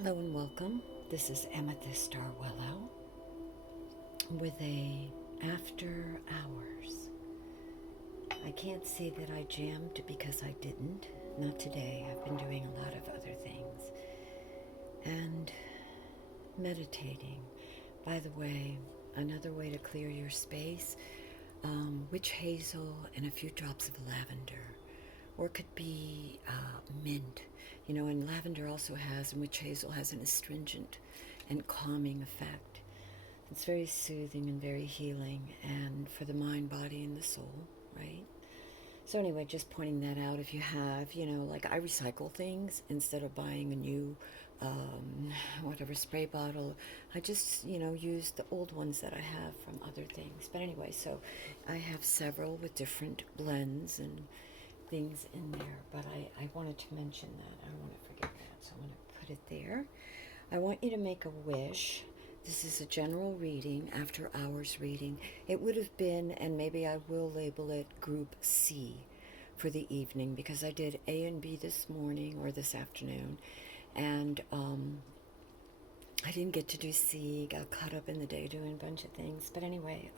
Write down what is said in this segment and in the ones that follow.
Hello and welcome. This is Amethyst Starwellow with a After Hours. I can't say that I jammed because I didn't. Not today. I've been doing a lot of other things. And meditating. By the way, another way to clear your space, witch hazel and a few drops of lavender. Or it could be mint. And lavender also has, and witch hazel has an astringent and calming effect. It's very soothing and very healing, and for the mind, body, and the soul, right? So, anyway, just pointing that out if you have, like I recycle things instead of buying a new, whatever, spray bottle. I just, use the old ones that I have from other things. But anyway, so I have several with different blends and things in there, but I wanted to mention that. I don't want to forget that, so I'm going to put it there. I want you to make a wish. This is a general reading, after hours reading. It would have been, and maybe I will label it Group C for the evening, because I did A and B this morning or this afternoon, and I didn't get to do C, got caught up in the day doing a bunch of things. But anyway,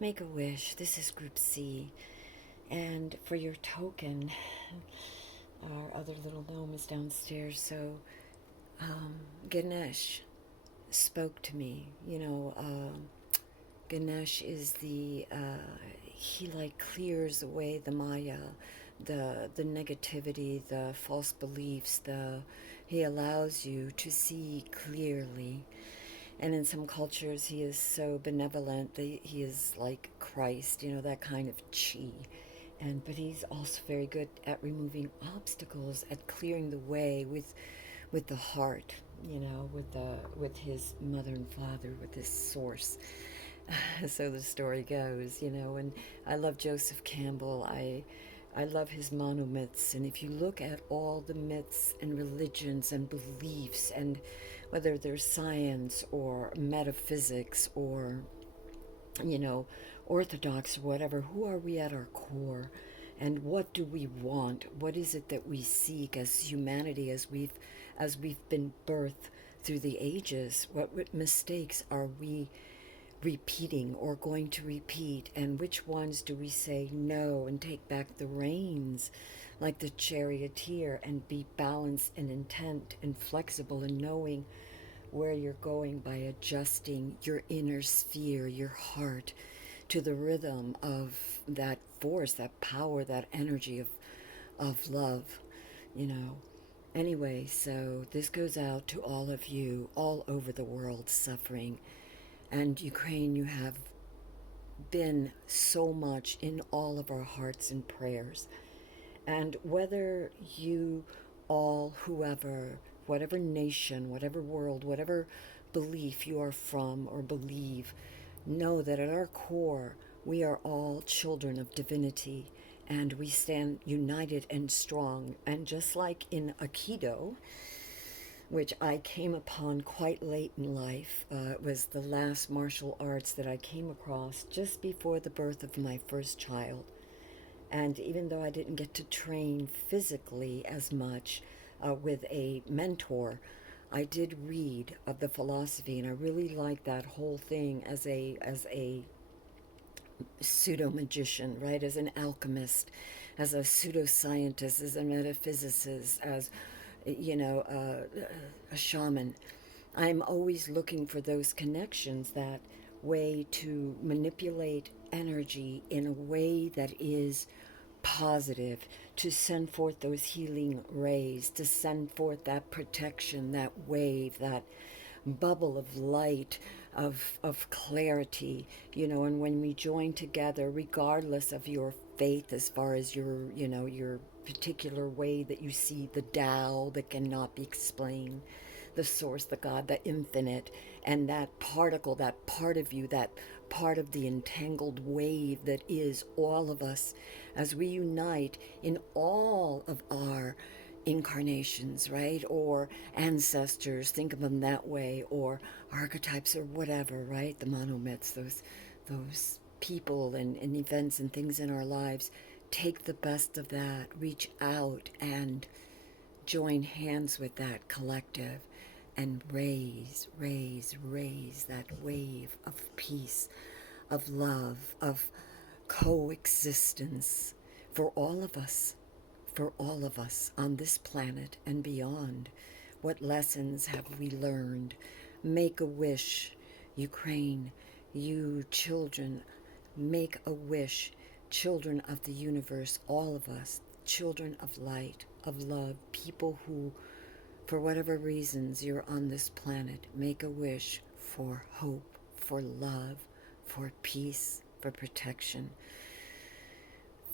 make a wish. This is Group C. And for your token, our other little gnome is downstairs, so Ganesh spoke to me. Ganesh is he like clears away the Maya, the negativity, the false beliefs, he allows you to see clearly. And in some cultures, he is so benevolent that he is like Christ, that kind of chi. But he's also very good at removing obstacles, at clearing the way with the heart, with his mother and father, with his source. So the story goes, and I love Joseph Campbell. I love his monomyths, and if you look at all the myths and religions and beliefs, and whether they're science or metaphysics or orthodox or whatever, who are we at our core, and what do we want? What is it that we seek as humanity, as we've been birthed through the ages? What mistakes are we repeating or going to repeat, and which ones do we say no and take back the reins like the charioteer and be balanced and intent and flexible and knowing where you're going by adjusting your inner sphere, your heart, to the rhythm of that force, that power, that energy of love, you know. Anyway, so this goes out to all of you all over the world suffering. And Ukraine, you have been so much in all of our hearts and prayers. And whether you all, whoever, whatever nation, whatever world, whatever belief you are from or believe, know that at our core, we are all children of divinity, and we stand united and strong. And just like in Aikido, which I came upon quite late in life, it was the last martial arts that I came across just before the birth of my first child. And even though I didn't get to train physically as much with a mentor, I did read of the philosophy, and I really liked that whole thing as a pseudo magician, right? As an alchemist, as a pseudoscientist, as a metaphysicist, as a shaman. I'm always looking for those connections, that way to manipulate energy in a way that is positive, to send forth those healing rays, to send forth that protection, that wave, that bubble of light, of clarity, and when we join together, regardless of your faith, as far as your particular way that you see the Tao that cannot be explained, the source, the God, the infinite, and that particle, that part of you, that part of the entangled wave that is all of us, as we unite in all of our incarnations, right? Or ancestors, think of them that way, or archetypes or whatever, right? The monomyths, those people and events and things in our lives. Take the best of that, reach out and join hands with that collective and raise that wave of peace, of love, of coexistence for all of us, on this planet and beyond. What lessons have we learned? Make a wish, Ukraine, you children, make a wish, children of the universe, all of us, children of light, of love, people who, for whatever reasons you're on this planet, make a wish for hope, for love, for peace, for protection,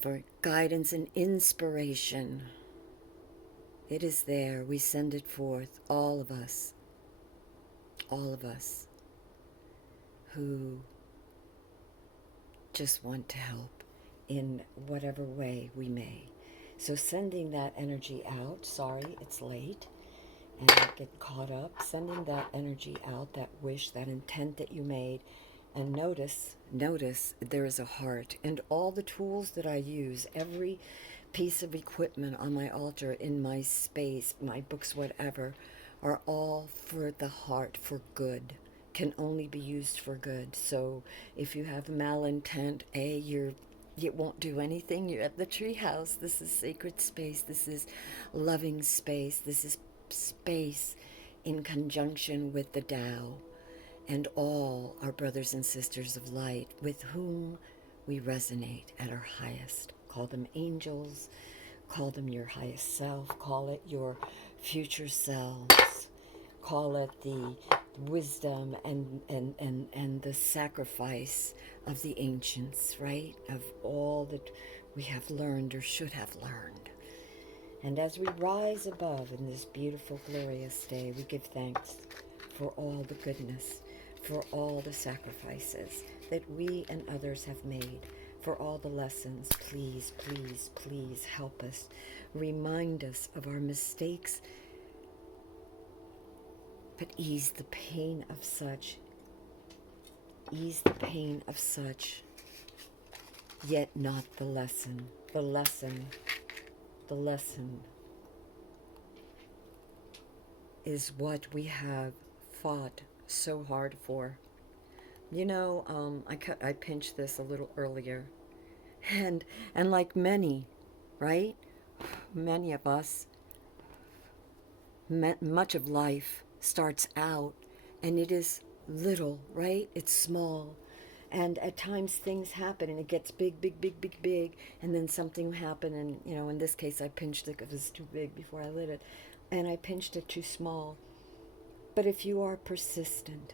for guidance and inspiration. It is there. We send it forth, all of us who just want to help in whatever way we may. So sending that energy out, sorry, it's late, and I get caught up, sending that energy out, that wish, that intent that you made, and notice there is a heart. And all the tools that I use, every piece of equipment on my altar, in my space, my books, whatever, are all for the heart, for good, can only be used for good. So if you have malintent, it won't do anything. You're at the treehouse. This is sacred space. This is loving space. This is space in conjunction with the Tao and all our brothers and sisters of light with whom we resonate at our highest. Call them angels, call them your highest self, call it your future selves, call it the wisdom and the sacrifice of the ancients, right? Of all that we have learned or should have learned. And as we rise above in this beautiful, glorious day, we give thanks for all the goodness, for all the sacrifices that we and others have made, for all the lessons. Please, please, please help us. Remind us of our mistakes, but ease the pain of such. Ease the pain of such, yet not the lesson. The lesson is what we have fought so hard for. You know, I pinched this a little earlier, and like many, right? Many of us, much of life starts out, and it is little, right? It's small, and at times things happen, and it gets big, big, big, big, big, and then something happened, and you know, in this case, I pinched it because it was too big before I lit it, and I pinched it too small. But if you are persistent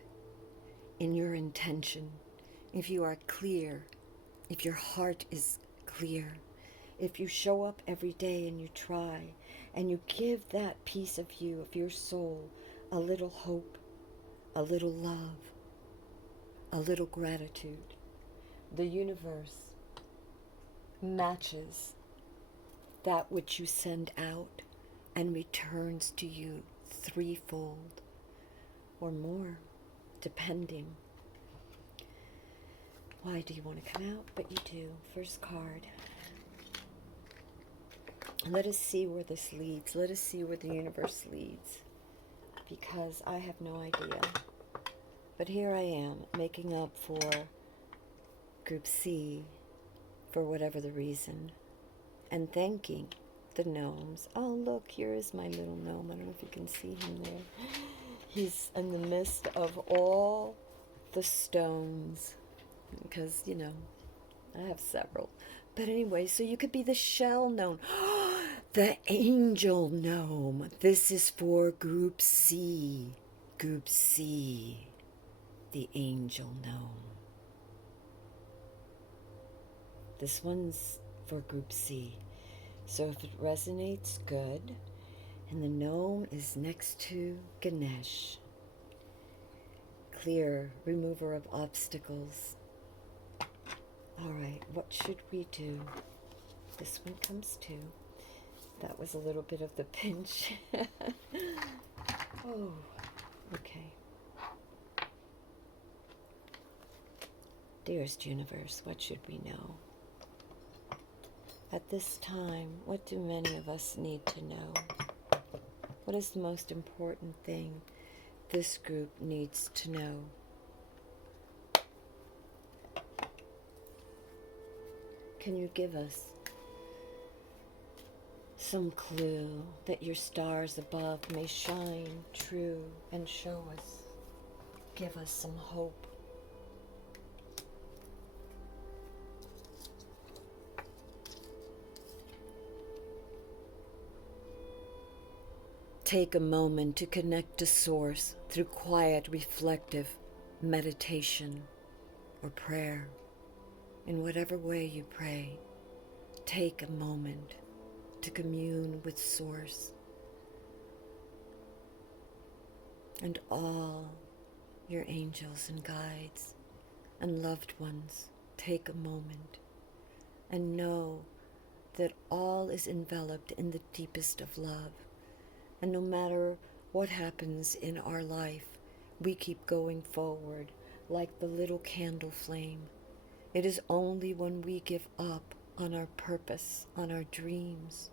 in your intention, if you are clear, if your heart is clear, if you show up every day and you try, and you give that piece of you, of your soul, a little hope, a little love, a little gratitude, the universe matches that which you send out and returns to you threefold or more, depending. Why do you want to come out? But you do. First card. Let us see where this leads. Let us see where the universe leads. Because I have no idea. But here I am, making up for Group C, for whatever the reason, and thanking the gnomes. Oh, look, here is my little gnome. I don't know if you can see him there. He's in the midst of all the stones, because, you know, I have several. But anyway, so you could be the shell gnome. The angel gnome. This is for Group C. Group C. The angel gnome. This one's for Group C. So if it resonates, good. And the gnome is next to Ganesh. Clear, remover of obstacles. All right, what should we do? This one comes too. That was a little bit of the pinch. Oh, okay. Dearest universe, what should we know? At this time, what do many of us need to know? What is the most important thing this group needs to know? Can you give us some clue that your stars above may shine true and show us, give us some hope? Take a moment to connect to Source through quiet, reflective meditation or prayer. In whatever way you pray, take a moment to commune with Source. And all your angels and guides and loved ones, take a moment and know that all is enveloped in the deepest of love. And no matter what happens in our life, we keep going forward like the little candle flame. It is only when we give up on our purpose, on our dreams,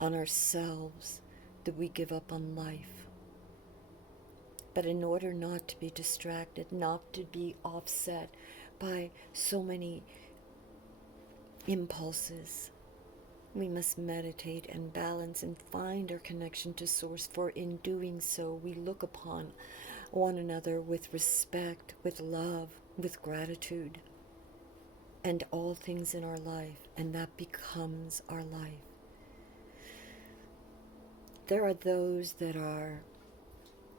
on ourselves, that we give up on life. But in order not to be distracted, not to be offset by so many impulses, we must meditate and balance and find our connection to Source, for in doing so, we look upon one another with respect, with love, with gratitude, and all things in our life, and that becomes our life. There are those that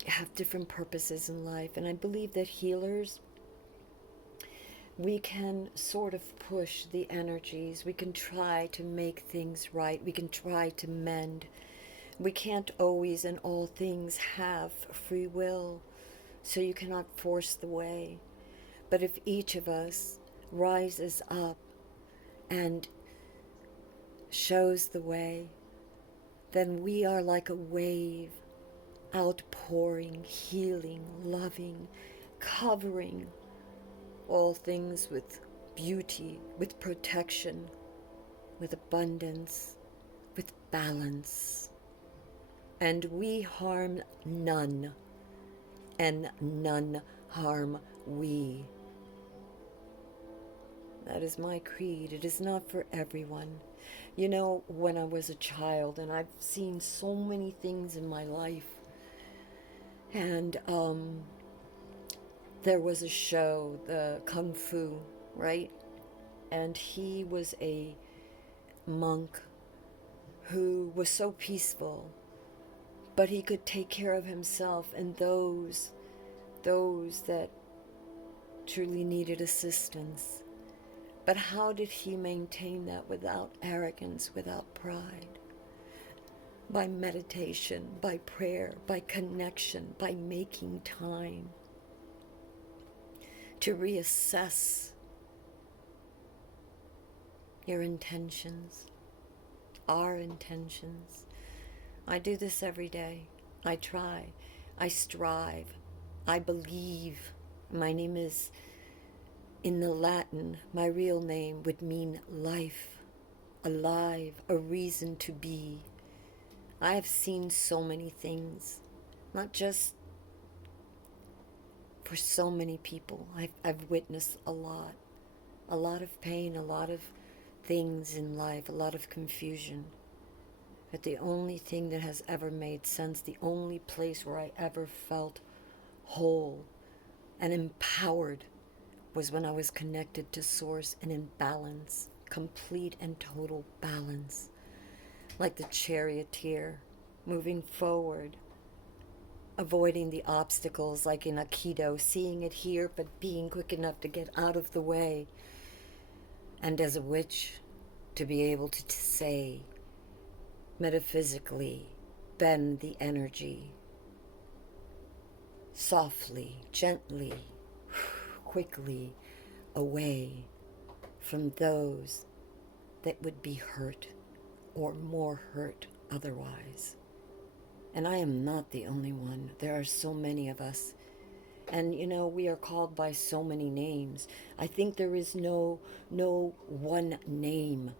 have different purposes in life, and I believe that healers, we can sort of push the energies. We can try to make things right. We can try to mend. We can't always in all things have free will, so you cannot force the way. But if each of us rises up and shows the way, then we are like a wave, outpouring, healing, loving, covering all things with beauty, with protection, with abundance, with balance. And we harm none, and none harm we. That is my creed. It is not for everyone. You know, when I was a child, and I've seen so many things in my life, and there was a show, the Kung Fu, right? And he was a monk who was so peaceful, but he could take care of himself and those that truly needed assistance. But how did he maintain that without arrogance, without pride? By meditation, by prayer, by connection, by making time to reassess your intentions, our intentions. I do this every day. I try. I strive. I believe. My name is, in the Latin, my real name would mean life, alive, a reason to be. I have seen so many things, not just for so many people. I've witnessed a lot of pain, a lot of things in life, a lot of confusion. But the only thing that has ever made sense, the only place where I ever felt whole and empowered, was when I was connected to Source and in balance, complete and total balance, like the charioteer, moving forward, avoiding the obstacles like in Aikido, seeing it here but being quick enough to get out of the way, and as a witch, to be able to say, metaphysically, bend the energy, softly, gently, quickly, away from those that would be hurt or more hurt otherwise. And I am not the only one. There are so many of us. And you know, we are called by so many names. I think there is no one name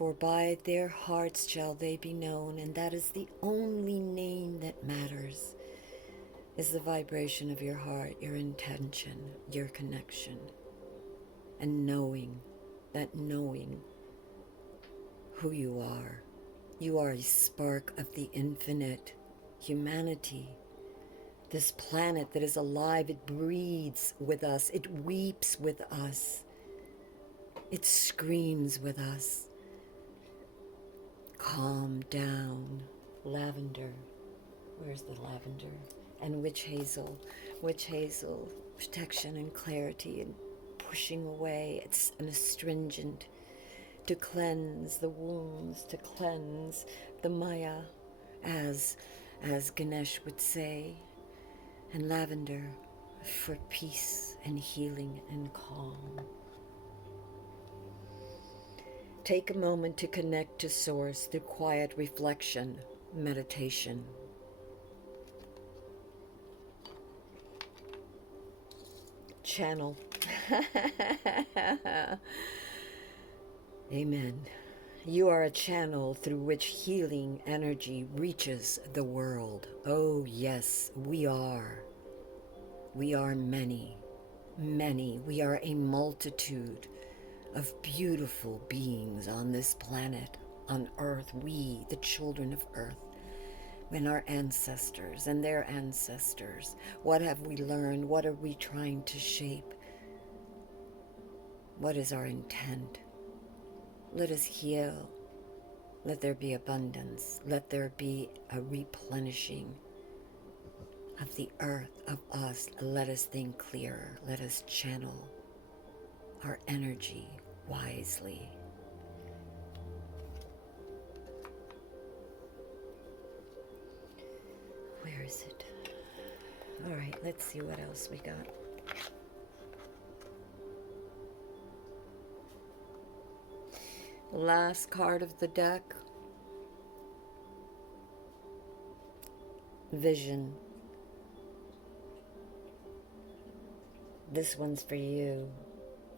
For by their hearts shall they be known, and that is the only name that matters, is the vibration of your heart, your intention, your connection, and knowing who you are. You are a spark of the infinite humanity. This planet that is alive, it breathes with us, it weeps with us, it screams with us. Calm down. Lavender. Where's the lavender? And witch hazel. Witch hazel. Protection and clarity and pushing away. It's an astringent to cleanse the wounds, to cleanse the Maya, as Ganesh would say. And lavender for peace and healing and calm. Take a moment to connect to Source through quiet reflection, meditation. Channel. Amen. You are a channel through which healing energy reaches the world. Oh yes, we are. We are many, many. We are a multitude of beautiful beings on this planet, on Earth. We, the children of Earth, and our ancestors and their ancestors. What have we learned? What are we trying to shape? What is our intent? Let us heal. Let there be abundance. Let there be a replenishing of the earth, of us. Let us think clearer. Let us channel our energy wisely. Where is it? All right, let's see what else we got. Last card of the deck. Vision. This one's for you,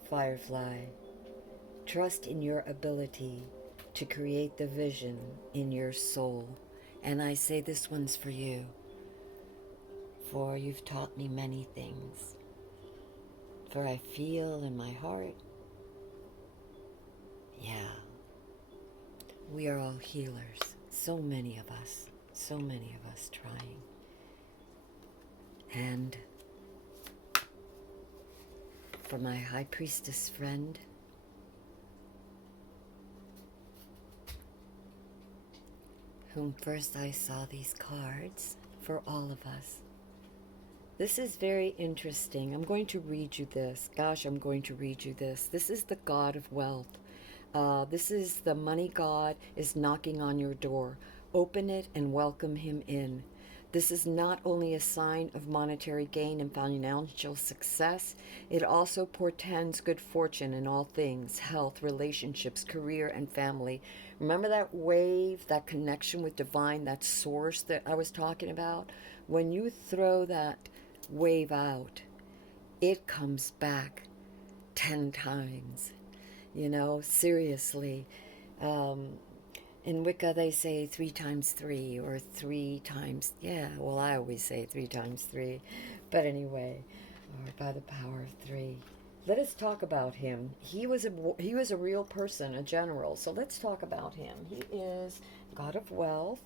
Firefly. Trust in your ability to create the vision in your soul. And I say this one's for you, for you've taught me many things. For I feel in my heart, yeah, we are all healers. So many of us trying. And for my high priestess friend, whom first I saw these cards, for all of us. This is very interesting. I'm going to read you this. Gosh, I'm going to read you this. This is the God of wealth. This is the money god is knocking on your door. Open it and welcome him in. This is not only a sign of monetary gain and financial success, it also portends good fortune in all things, health, relationships, career, and family. Remember that wave, that connection with divine, that source that I was talking about? When you throw that wave out, it comes back 10 times. You know, seriously. In Wicca, they say 3 times 3 or 3 times, yeah, well, I always say 3 times 3. But anyway, or by the power of 3. Let us talk about him. He was a real person, a general. So let's talk about him. He is God of wealth.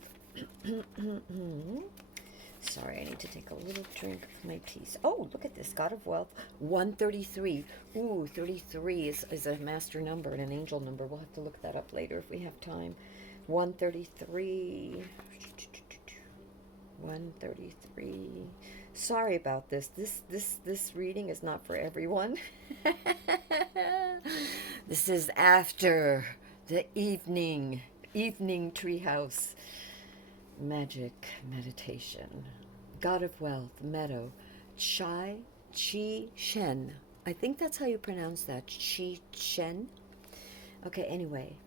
Sorry, I need to take a little drink of my tea. Oh, look at this, God of wealth, 133. Ooh, 33 is a master number and an angel number. We'll have to look that up later if we have time. 133. 133. Sorry about this. This reading is not for everyone. This is after the evening treehouse magic meditation. God of wealth, meadow, Chi Shen. I think that's how you pronounce that. Chi Shen. Okay, anyway.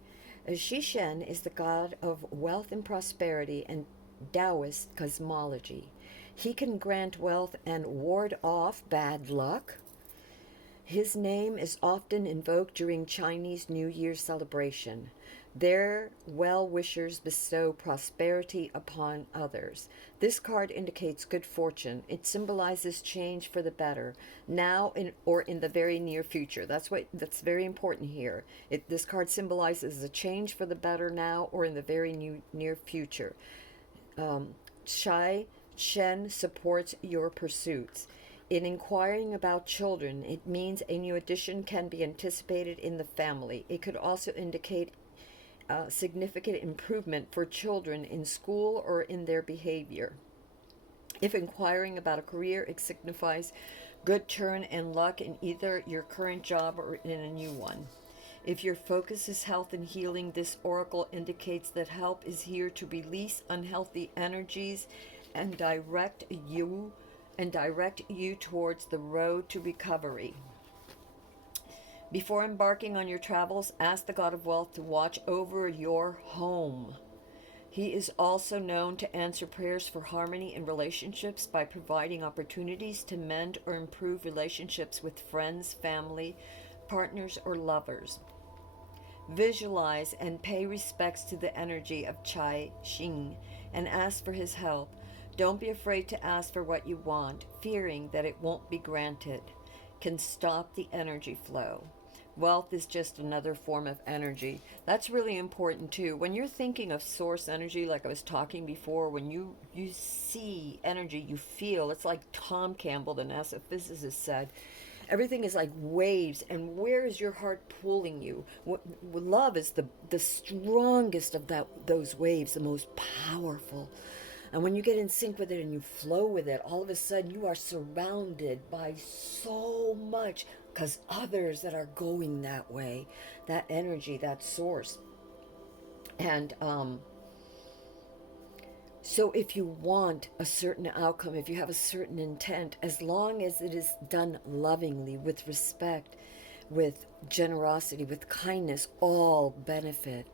Shi Shen is the god of wealth and prosperity and Taoist cosmology. He can grant wealth and ward off bad luck. His name is often invoked during Chinese New Year celebration. Their well-wishers bestow prosperity upon others. This card indicates good fortune. It symbolizes change for the better, now or in the very near future. That's very important here. This card symbolizes a change for the better now or in the very near future. Shai Shen supports your pursuits. In inquiring about children, it means a new addition can be anticipated in the family. It could also indicate significant improvement for children in school or in their behavior. If inquiring about a career, it signifies good turn and luck in either your current job or in a new one. If your focus is health and healing, this oracle indicates that help is here to release unhealthy energies and direct you towards the road to recovery. Before embarking on your travels, ask the God of Wealth to watch over your home. He is also known to answer prayers for harmony in relationships by providing opportunities to mend or improve relationships with friends, family, partners, or lovers. Visualize and pay respects to the energy of Chai Xing and ask for his help. Don't be afraid to ask for what you want, fearing that it won't be granted can stop the energy flow. Wealth is just another form of energy. That's really important too. When you're thinking of source energy, like I was talking before, when you see energy, you feel, it's like Tom Campbell, the NASA physicist, said, everything is like waves, and where is your heart pulling you? Love is the strongest of those waves, the most powerful. And when you get in sync with it and you flow with it, all of a sudden you are surrounded by so much, because others that are going that way, that energy, that source. And so if you want a certain outcome, if you have a certain intent, as long as it is done lovingly, with respect, with generosity, with kindness, all benefit.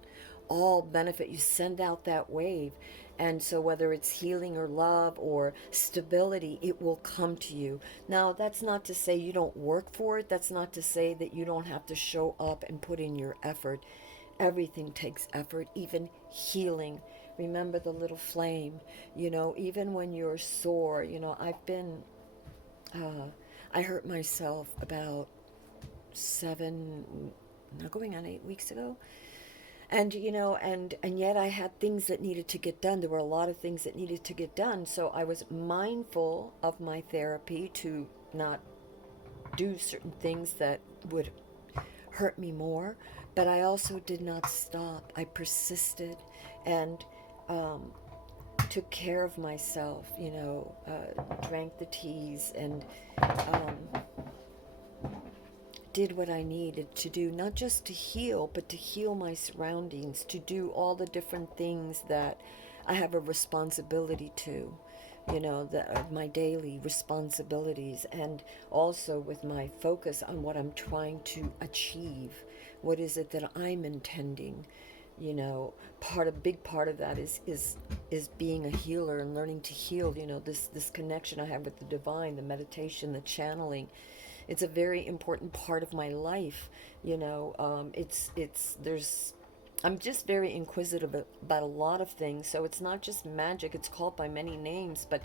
All benefit. You send out that wave. And so whether it's healing or love or stability, it will come to you. Now, that's not to say you don't work for it. That's not to say that you don't have to show up and put in your effort. Everything takes effort, even healing. Remember the little flame, even when you're sore. I hurt myself about 7, now going on 8 weeks ago. And and yet I had things that needed to get done. There were a lot of things that needed to get done, so I was mindful of my therapy to not do certain things that would hurt me more, but I also did not stop. I persisted and took care of myself, drank the teas and did what I needed to do, not just to heal, but to heal my surroundings, to do all the different things that I have a responsibility to, my daily responsibilities, and also with my focus on what I'm trying to achieve. What is it that I'm intending? Big part of that is being a healer and learning to heal. This connection I have with the divine, the meditation, the channeling. It's a very important part of my life. I'm just very inquisitive about a lot of things. So it's not just magic. It's called by many names, but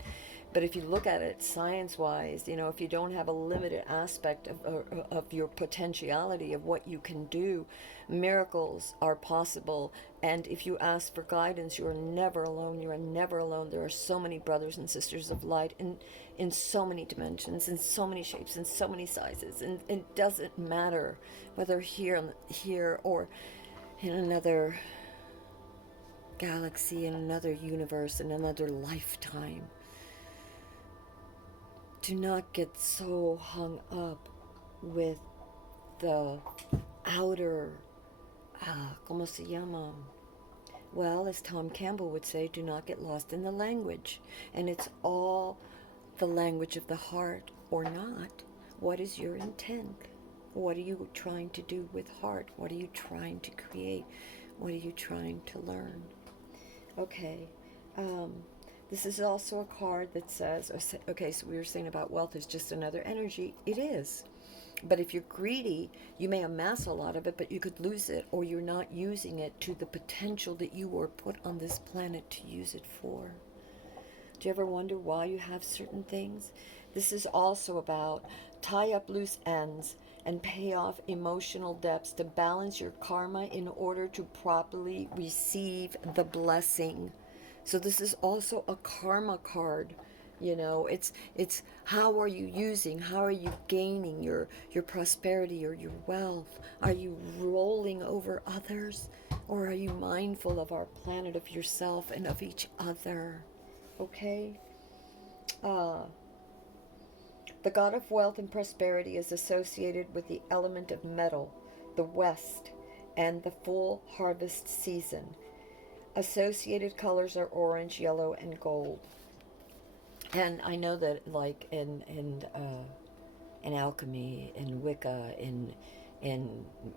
if you look at it science-wise, if you don't have a limited aspect of your potentiality of what you can do, miracles are possible. And if you ask for guidance, you are never alone. You are never alone. There are so many brothers and sisters of light in so many dimensions, in so many shapes, in so many sizes. And it doesn't matter whether here or in another galaxy, in another universe, in another lifetime. Do not get so hung up with the outer, ¿cómo se llama? Well, as Tom Campbell would say, do not get lost in the language. And it's all the language of the heart or not. What is your intent? What are you trying to do with heart? What are you trying to create? What are you trying to learn? Okay. This is also a card that says, okay, so we were saying about wealth is just another energy. It is. But if you're greedy, you may amass a lot of it, but you could lose it, or you're not using it to the potential that you were put on this planet to use it for. Do you ever wonder why you have certain things? This is also about tie up loose ends and pay off emotional debts to balance your karma in order to properly receive the blessing. So this is also a karma card. You know, it's how are you using, how are you gaining your prosperity or your wealth? Are you rolling over others, or are you mindful of our planet, of yourself, and of each other? Okay. Uh, the god of wealth and prosperity is associated with the element of metal, the west, and the full harvest season. Associated colors are orange, yellow, and gold. And I know that, like in alchemy, in Wicca, in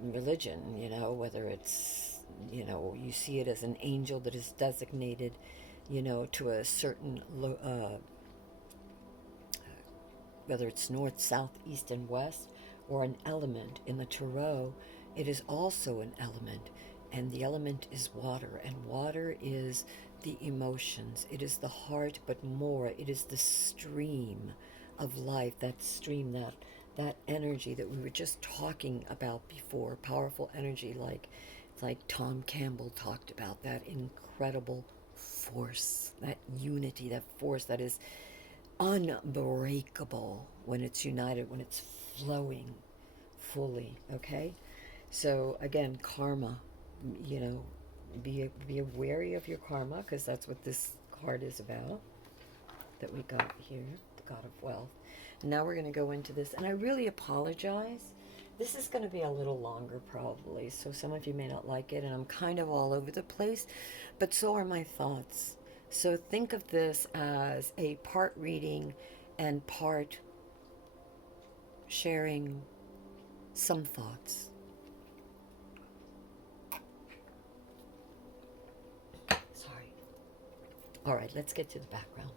religion, you know, whether it's, you know, you see it as an angel that is designated, you know, to a certain whether it's north, south, east, and west, or an element in the tarot, it is also an element. And the element is water, and water is the emotions. It is the heart, but more, it is the stream of life, that stream, that energy that we were just talking about before, powerful energy, like Tom Campbell talked about, that incredible force, that unity, that force that is unbreakable when it's united, when it's flowing fully. Okay, so again, karma, you know, be wary of your karma, because that's what this card is about that we got here, the god of wealth. And now we're going to go into this, and I really apologize, this is going to be a little longer probably, so some of you may not like it, and I'm kind of all over the place, but so are my thoughts. So think of this as a part reading and part sharing some thoughts. Sorry. All right, let's get to the background.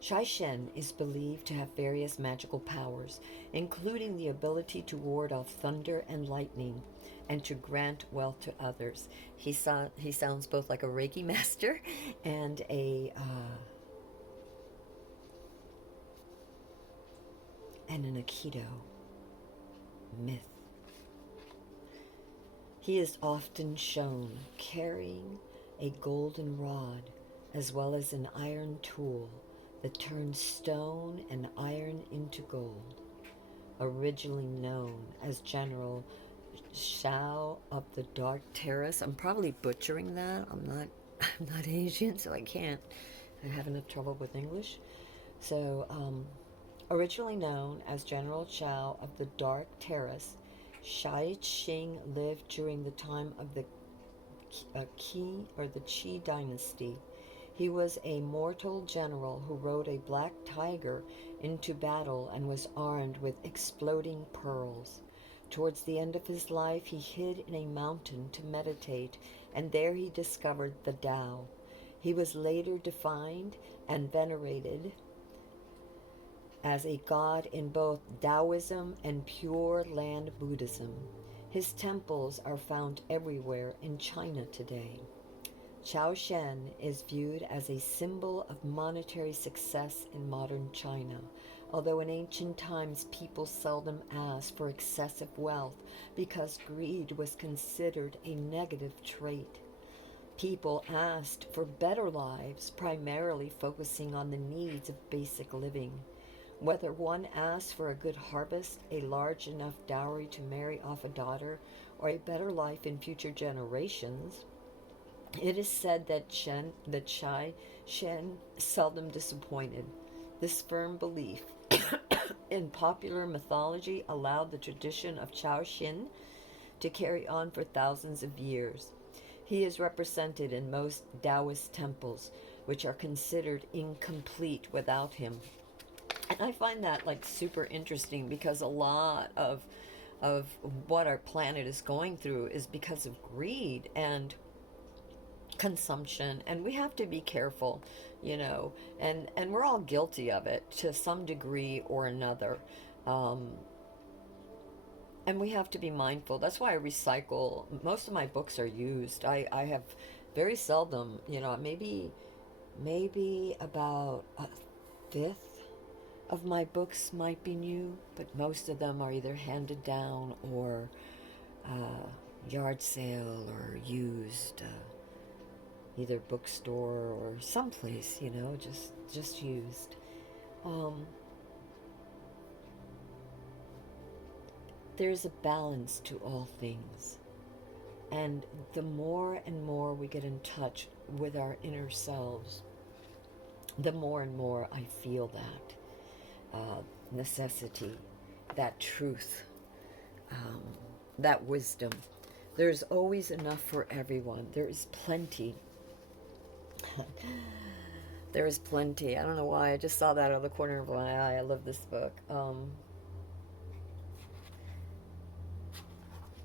Shai Shen is believed to have various magical powers, including the ability to ward off thunder and lightning and to grant wealth to others. He sounds both like a Reiki master and an Aikido myth. He is often shown carrying a golden rod as well as an iron tool that turns stone and iron into gold. Originally known as General Shao of the Dark Terrace. I'm probably butchering that. I'm not Asian, so I have enough trouble with English. So, originally known as General Shao of the Dark Terrace, Shai Qing lived during the time of the Qi or the Qi dynasty. He was a mortal general who rode a black tiger into battle and was armed with exploding pearls. Towards the end of his life, he hid in a mountain to meditate, and there he discovered the Tao. He was later defined and venerated as a god in both Taoism and Pure Land Buddhism. His temples are found everywhere in China today. Chao Shen is viewed as a symbol of monetary success in modern China, although in ancient times people seldom asked for excessive wealth because greed was considered a negative trait. People asked for better lives, primarily focusing on the needs of basic living. Whether one asked for a good harvest, a large enough dowry to marry off a daughter, or a better life in future generations, it is said that Chai Shen seldom disappointed. This firm belief in popular mythology allowed the tradition of Chao Shen to carry on for thousands of years. He is represented in most Taoist temples, which are considered incomplete without him. And I find that like super interesting, because a lot of what our planet is going through is because of greed. And consumption, and we have to be careful, you know, and we're all guilty of it to some degree or another. Um, and we have to be mindful. That's why I recycle. Most of my books are used. I have very seldom, you know, maybe about a fifth of my books might be new, but most of them are either handed down or yard sale or used, either bookstore or someplace, you know, just used. Um, there's a balance to all things. And the more and more we get in touch with our inner selves, the more and more I feel that necessity, that truth, um, that wisdom. There's always enough for everyone. There is plenty. There is plenty. I don't know why. I just saw that out of the corner of my eye. I love this book.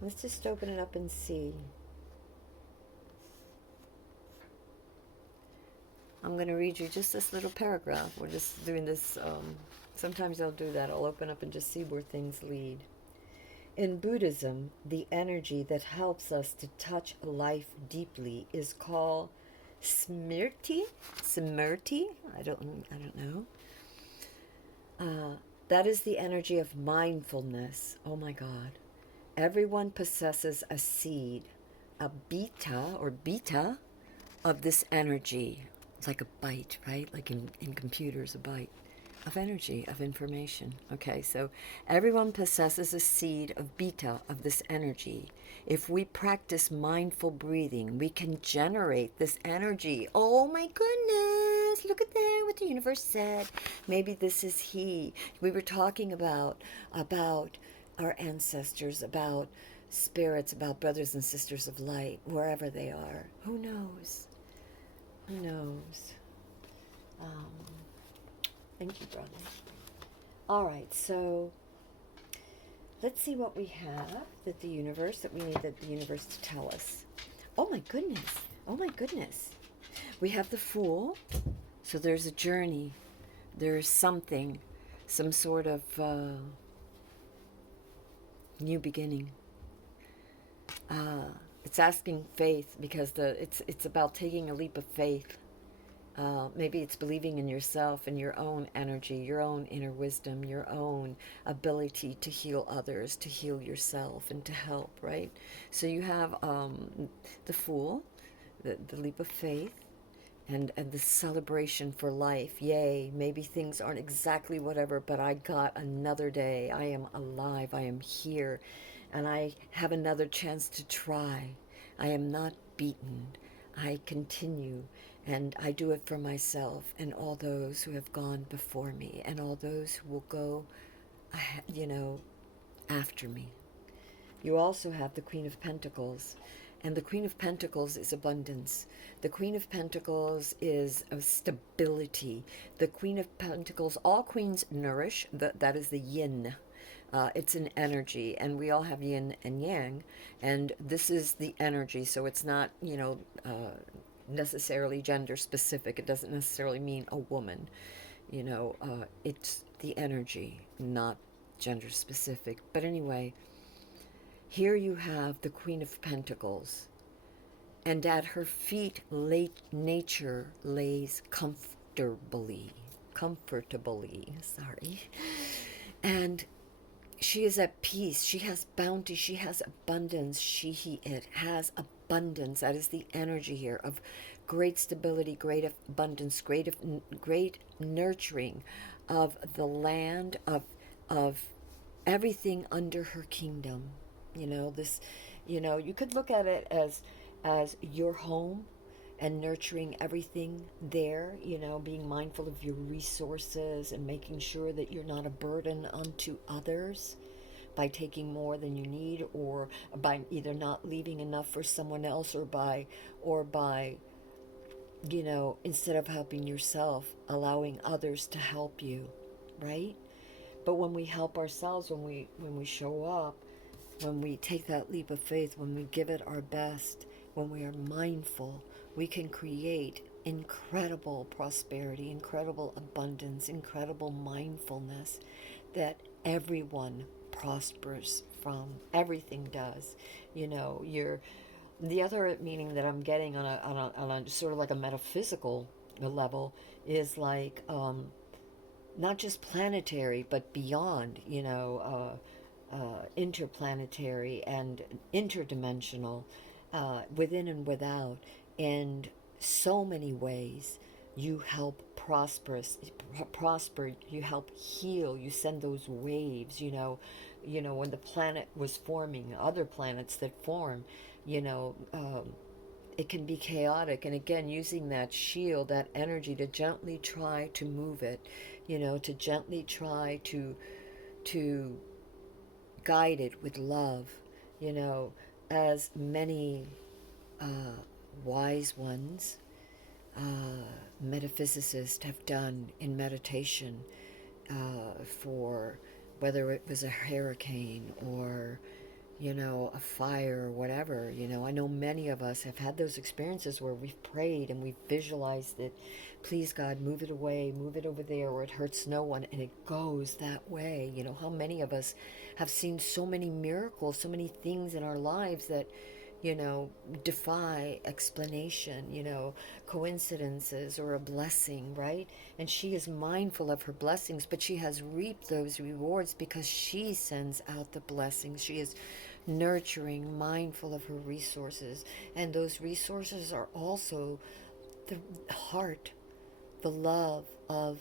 Let's just open it up and see. I'm going to read you just this little paragraph. We're just doing this. Sometimes I'll do that. I'll open up and just see where things lead. In Buddhism, the energy that helps us to touch life deeply is called smriti. Smriti? I don't know. That is the energy of mindfulness. Oh my God. Everyone possesses a seed, a beta of this energy. It's like a byte, right? Like in computers, a byte of energy, of information. Okay, so everyone possesses a seed of beta of this energy. If we practice mindful breathing, we can generate this energy. Oh my goodness, look at there what the universe said. Maybe this is he. We were talking about our ancestors, about spirits, about brothers and sisters of light, wherever they are. Who knows? Who knows? Thank you, brother. All right, so let's see what we have that we need the universe to tell us. Oh my goodness. Oh my goodness. We have the Fool. So there's a journey. There's something, some sort of new beginning. It's asking faith because it's about taking a leap of faith. Maybe it's believing in yourself and your own energy, your own inner wisdom, your own ability to heal others, to heal yourself, and to help, right? So you have the Fool, the leap of faith, and the celebration for life. Yay, maybe things aren't exactly whatever, but I got another day. I am alive. I am here. And I have another chance to try. I am not beaten. I continue. And I do it for myself and all those who have gone before me and all those who will go, after me. You also have the Queen of Pentacles. And the Queen of Pentacles is abundance. The Queen of Pentacles is stability. The Queen of Pentacles, all queens nourish. That is the yin. It's an energy, and we all have yin and yang. And this is the energy, so it's not, necessarily gender specific. It doesn't necessarily mean a woman. It's the energy, not gender specific. But anyway, here you have the Queen of Pentacles, and at her feet nature lays comfortably, and she is at peace. She has bounty. She has abundance. It has abundance. That is the energy here of great stability, great abundance, great nurturing of the land, of everything under her kingdom. You could look at it as your home and nurturing everything there, being mindful of your resources and making sure that you're not a burden unto others by taking more than you need, or by either not leaving enough for someone else, or by instead of helping yourself, allowing others to help you, right? But when we help ourselves, when we show up, when we take that leap of faith, when we give it our best, when we are mindful, we can create incredible prosperity, incredible abundance, incredible mindfulness that everyone prospers from. Everything does. You know, the other meaning that I'm getting on a sort of like a metaphysical level is like not just planetary, but beyond, interplanetary and interdimensional, within and without. And so many ways you help prosper, you help heal, you send those waves, when the planet was forming, other planets that form, it can be chaotic, and again using that shield, that energy, to gently try to move it, to gently try to guide it with love, you know as many uh, wise ones, metaphysicists, have done in meditation, for whether it was a hurricane or a fire or whatever. I know many of us have had those experiences where we've prayed and we've visualized it. Please, God, move it away, move it over there where it hurts no one, and it goes that way. How many of us have seen so many miracles, so many things in our lives that defy explanation, coincidences or a blessing, right? And she is mindful of her blessings, but she has reaped those rewards because she sends out the blessings. She is nurturing, mindful of her resources. And those resources are also the heart, the love of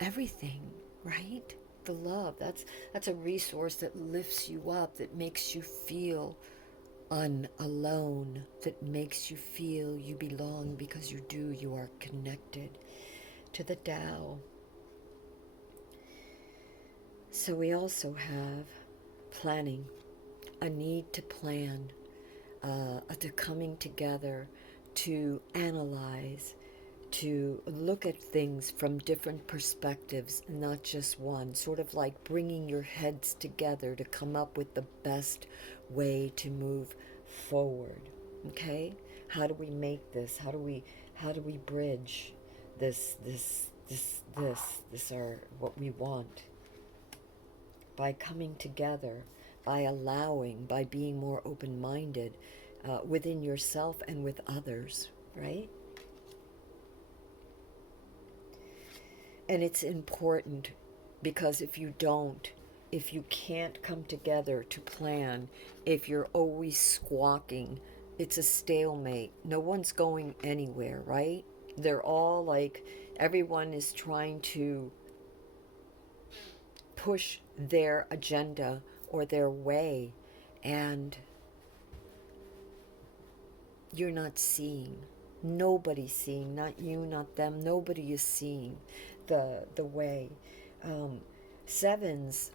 everything, right? The love. That's a resource that lifts you up, that makes you feel unalone, that makes you feel you belong, because you are connected to the Tao. So we also have planning, a need to plan, the coming together to analyze, to look at things from different perspectives, not just one, sort of like bringing your heads together to come up with the best way to move forward. Okay? How do we make this? How do we bridge this are what we want? By coming together, by allowing, by being more open-minded, within yourself and with others, right? And it's important, because if you can't come together to plan, if you're always squawking, it's a stalemate. No one's going anywhere, right? They're all like, everyone is trying to push their agenda or their way, and you're not seeing. Nobody's seeing, not you, not them. Nobody is seeing the way. Um, Sevens,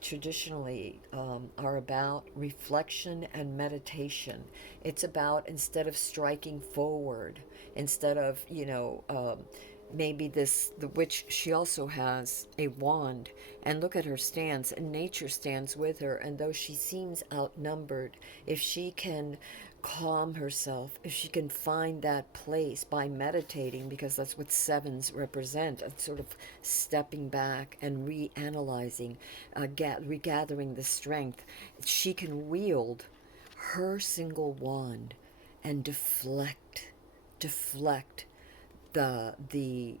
traditionally, are about reflection and meditation. It's about, instead of striking forward, instead of, maybe the witch, she also has a wand, and look at her stance, and nature stands with her, and though she seems outnumbered, if she can calm herself, if she can find that place by meditating, because that's what sevens represent, a sort of stepping back and reanalyzing, regathering the strength, she can wield her single wand and deflect the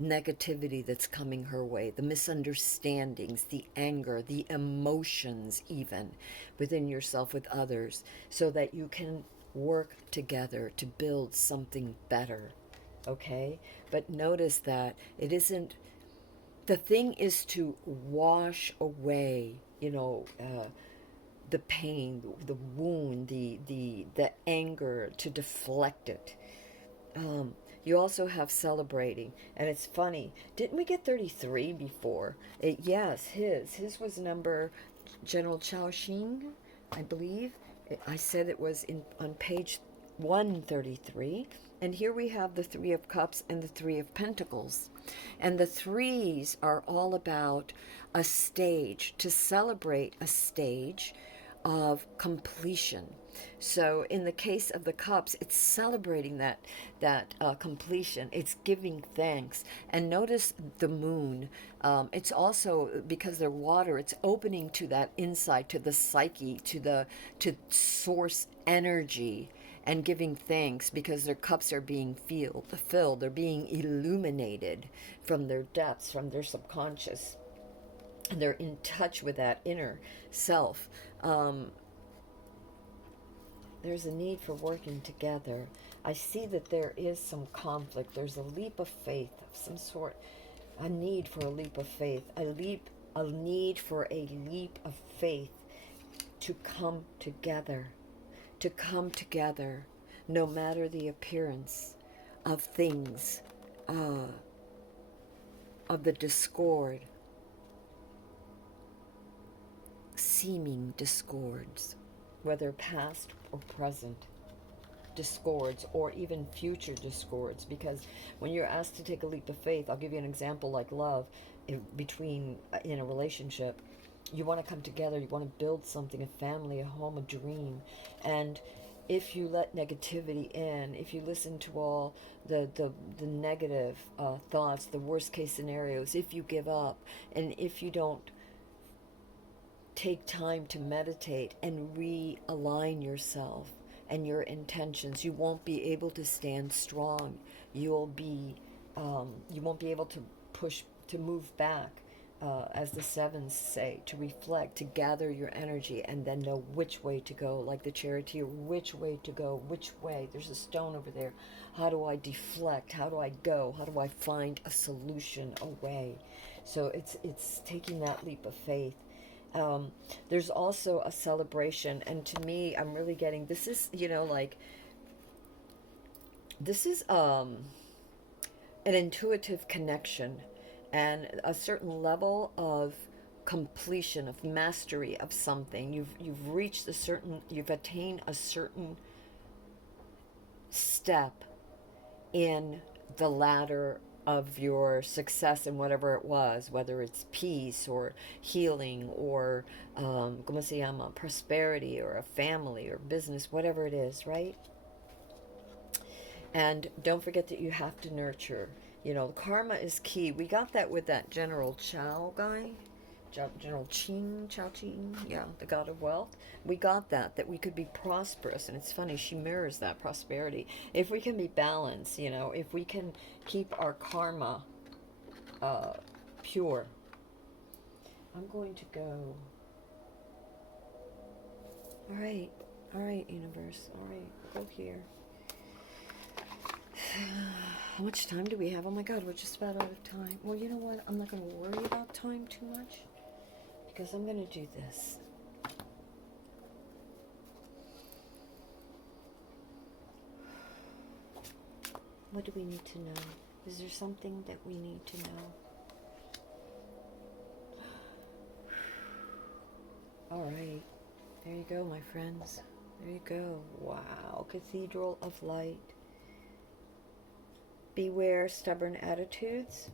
negativity that's coming her way, the misunderstandings, the anger, the emotions, even within yourself, with others, so that you can work together to build something better. Okay? But notice that it isn't, the thing is to wash away, the pain, the wound, the anger, to deflect it. Um, you also have celebrating, and it's funny. Didn't we get 33 before? Yes, his was number, General Chao Xing, I believe. I said it was on page 133, and here we have the Three of Cups and the Three of Pentacles, and the threes are all about a stage, to celebrate a stage of completion. So in the case of the cups, it's celebrating that completion. It's giving thanks. And notice the moon. It's also, because they're water, it's opening to that insight, to the psyche, to source energy, and giving thanks because their cups are being filled. They're being illuminated from their depths, from their subconscious. And they're in touch with that inner self. There's a need for working together. I see that there is some conflict. There's a leap of faith of some sort, a need for a leap of faith, a need for a leap of faith to come together, no matter the appearance of things, of the discord, seeming discords, whether past or present discords, or even future discords. Because when you're asked to take a leap of faith, I'll give you an example like love, in a relationship, you want to come together, you want to build something, a family, a home, a dream. And if you let negativity in, if you listen to all the negative thoughts, the worst case scenarios, if you give up, and if you don't take time to meditate and realign yourself and your intentions, you won't be able to stand strong. You won't be able to move back, as the sevens say, to reflect, to gather your energy, and then know which way to go, like the charioteer, which way to go, which way. There's a stone over there. How do I deflect? How do I go? How do I find a solution, a way? So it's taking that leap of faith. There's also a celebration, and to me, I'm really getting, this is, this is an intuitive connection and a certain level of completion, of mastery of something. You've attained a certain step in the ladder of your success in whatever it was, whether it's peace or healing or como se llama, prosperity, or a family or business, whatever it is, right? And don't forget that you have to nurture. Karma is key. We got that with that General Chao guy. General Chao Ching, yeah, the god of wealth. We got that we could be prosperous, and it's funny, she mirrors that prosperity. If we can be balanced, if we can keep our karma pure. I'm going to go. All right, universe. All right, go here. How much time do we have? Oh my God, we're just about out of time. Well, you know what? I'm not going to worry about time too much, because I'm going to do this. What do we need to know? Is there something that we need to know? All right. There you go, my friends. There you go. Wow. Cathedral of Light. Beware stubborn attitudes.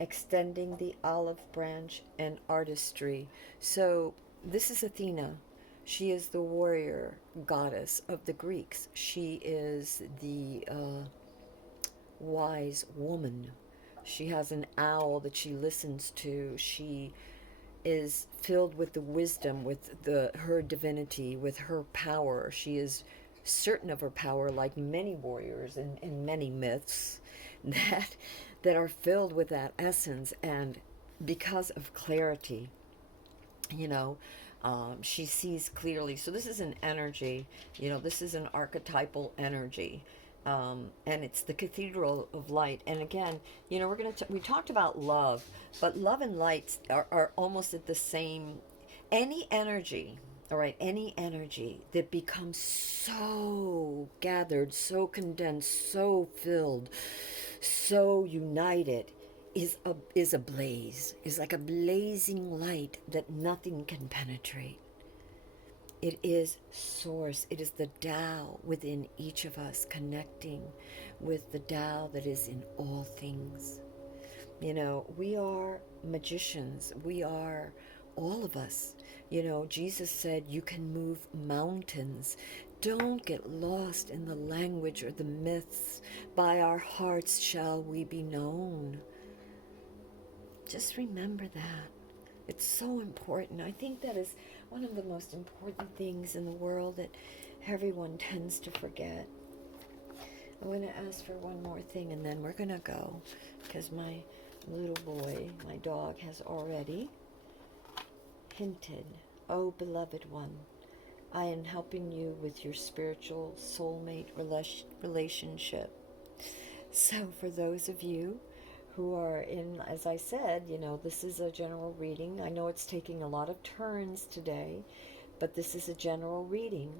Extending the olive branch and artistry. So this is Athena. She is the warrior goddess of the Greeks. She is the wise woman. She has an owl that she listens to. She is filled with the wisdom, with her divinity, with her power. She is certain of her power, like many warriors in many myths that are filled with that essence. And because of clarity, she sees clearly. So this is an energy, this is an archetypal energy. And it's the Cathedral of Light. And again, we talked about love, but love and light are almost at the same. Any energy, all right, any energy that becomes so gathered, so condensed, so filled, so united, is a blaze, is like a blazing light that nothing can penetrate. It is source. It is the Tao within each of us, connecting with the Tao that is in all things. We are magicians. We are, all of us, You know, Jesus said you can move mountains. Don't get lost in the language or the myths. By our hearts shall we be known. Just remember that. It's so important. I think that is one of the most important things in the world that everyone tends to forget. I'm going to ask for one more thing and then we're going to go, because my little boy, my dog, has already hinted. Oh, beloved one, I am helping you with your spiritual soulmate relationship. So for those of you who are in, as I said, you know, this is a general reading. I know it's taking a lot of turns today, but this is a general reading.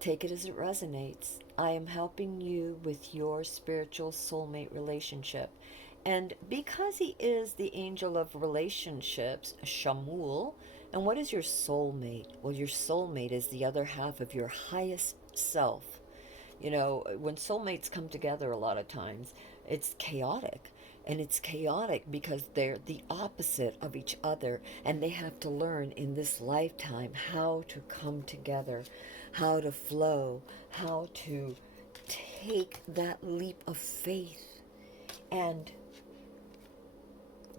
Take it as it resonates. I am helping you with your spiritual soulmate relationship. And because he is the angel of relationships, Shamul, and what is your soulmate? Well, your soulmate is the other half of your highest self. You know, when soulmates come together a lot of times, it's chaotic. And it's chaotic because they're the opposite of each other. And they have to learn in this lifetime how to come together, how to flow, how to take that leap of faith and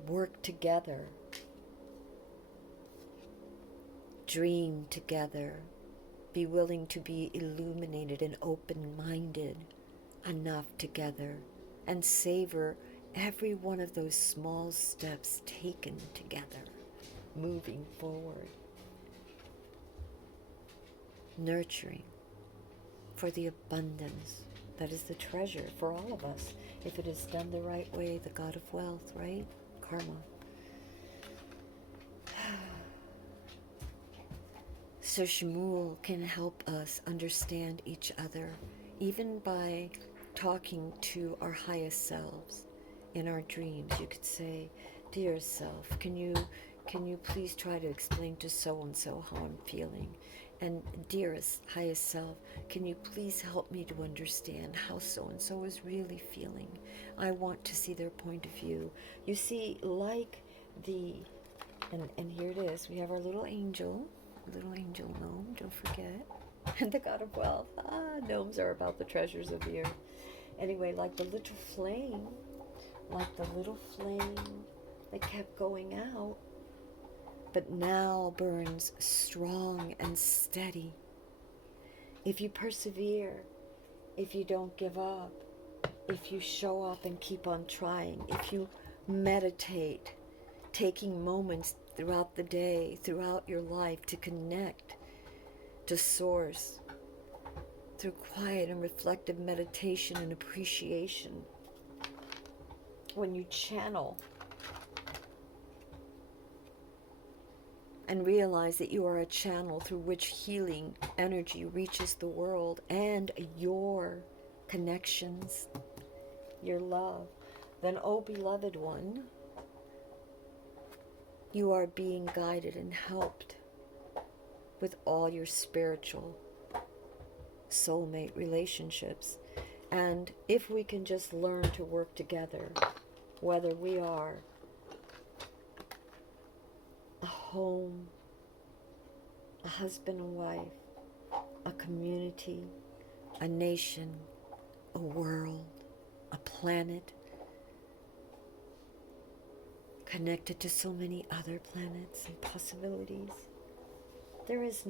work together, dream together, be willing to be illuminated and open-minded enough together, and savor every one of those small steps taken together, moving forward, nurturing for the abundance that is the treasure for all of us, if it is done the right way, the God of wealth, right? Karma. So Shmuel can help us understand each other, even by talking to our highest selves in our dreams. You could say, dear self, can you please try to explain to so-and-so how I'm feeling? And dearest, highest self, can you please help me to understand how so-and-so is really feeling? I want to see their point of view. You see, like the, and here it is, we have our little angel gnome, don't forget. And the God of wealth. Gnomes are about the treasures of the earth. Anyway, like the little flame that kept going out, but now burns strong and steady. If you persevere, if you don't give up, if you show up and keep on trying, if you meditate, taking moments throughout the day, throughout your life to connect to Source through quiet and reflective meditation and appreciation. When you channel and realize that you are a channel through which healing energy reaches the world, and your connections, your love, then, oh beloved one, you are being guided and helped with all your spiritual soulmate relationships. And if we can just learn to work together, whether we are a home, a husband and wife, a community, a nation, a world, a planet, connected to so many other planets and possibilities, there is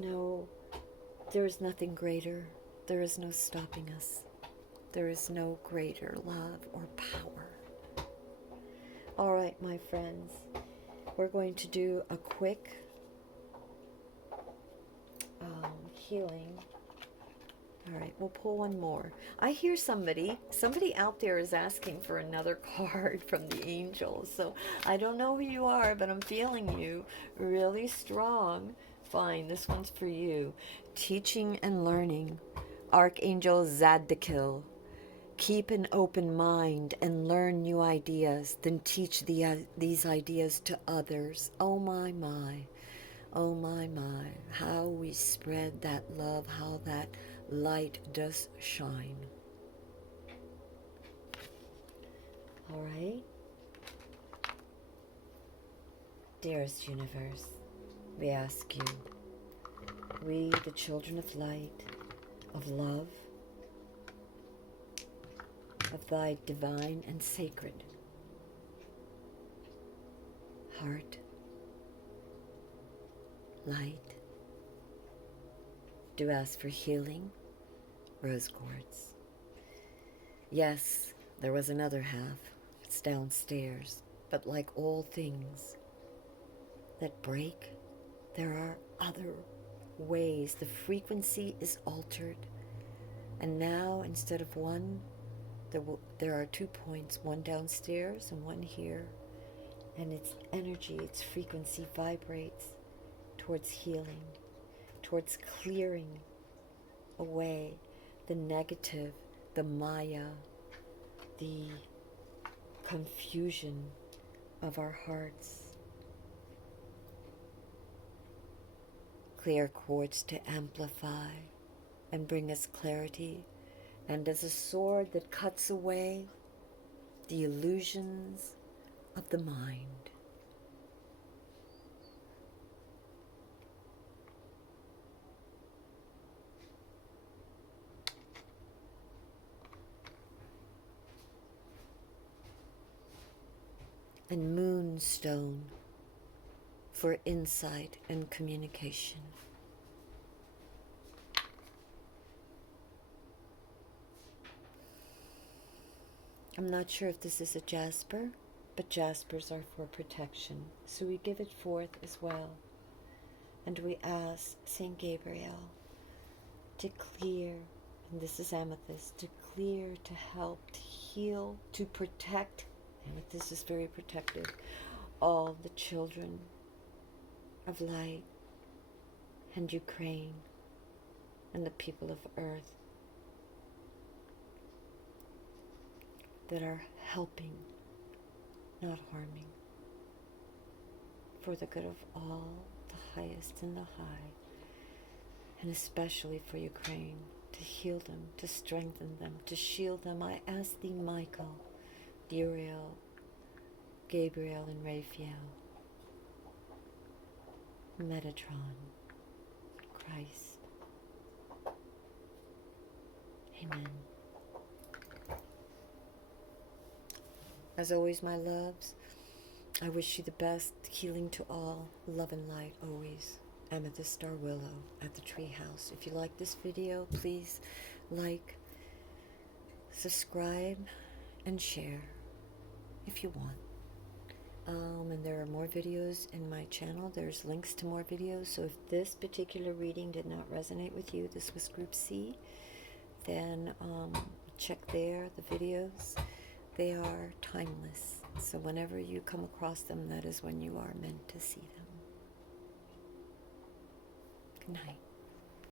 nothing greater. There is no stopping us. There is no greater love or power. All right, my friends, we're going to do a quick healing. All right, we'll pull one more. I hear somebody out there is asking for another card from the angels. So I don't know who you are, but I'm feeling you really strong. Fine, this one's for you. Teaching and learning. Archangel Zadkiel. Keep an open mind and learn new ideas, then teach these ideas to others. Oh my, oh my, how we spread that love, how that light does shine. All right. Dearest universe, we ask you, we, the children of light, of love, of thy divine and sacred heart, light, do ask for healing, rose quartz. Yes, there was another half. It's downstairs. But like all things that break, there are other ways. The frequency is altered. And now, instead of one, there are 2 points, one downstairs and one here. And its energy, its frequency vibrates towards healing, towards clearing away the negative, the Maya, the confusion of our hearts. Clear quartz to amplify and bring us clarity, and as a sword that cuts away the illusions of the mind. And moonstone for insight and communication. I'm not sure if this is a jasper, but jaspers are for protection, so we give it forth as well. And we ask Saint Gabriel to clear, and this is amethyst, to clear, to help, to heal, to protect. Amethyst is very protective. All the children of light and Ukraine and the people of earth that are helping, not harming, for the good of all, the highest and the high, and especially for Ukraine, to heal them, to strengthen them, to shield them. I ask thee, Michael, Uriel, Gabriel, and Raphael, Metatron, Christ. Amen. As always, my loves, I wish you the best, healing to all, love and light always. Amethyst Star Willow at the Treehouse. If you like this video, please like, subscribe, and share if you want. And there are more videos in my channel. There's links to more videos. So if this particular reading did not resonate with you, this was Group C, then check there, the videos. They are timeless. So whenever you come across them, that is when you are meant to see them. Good night.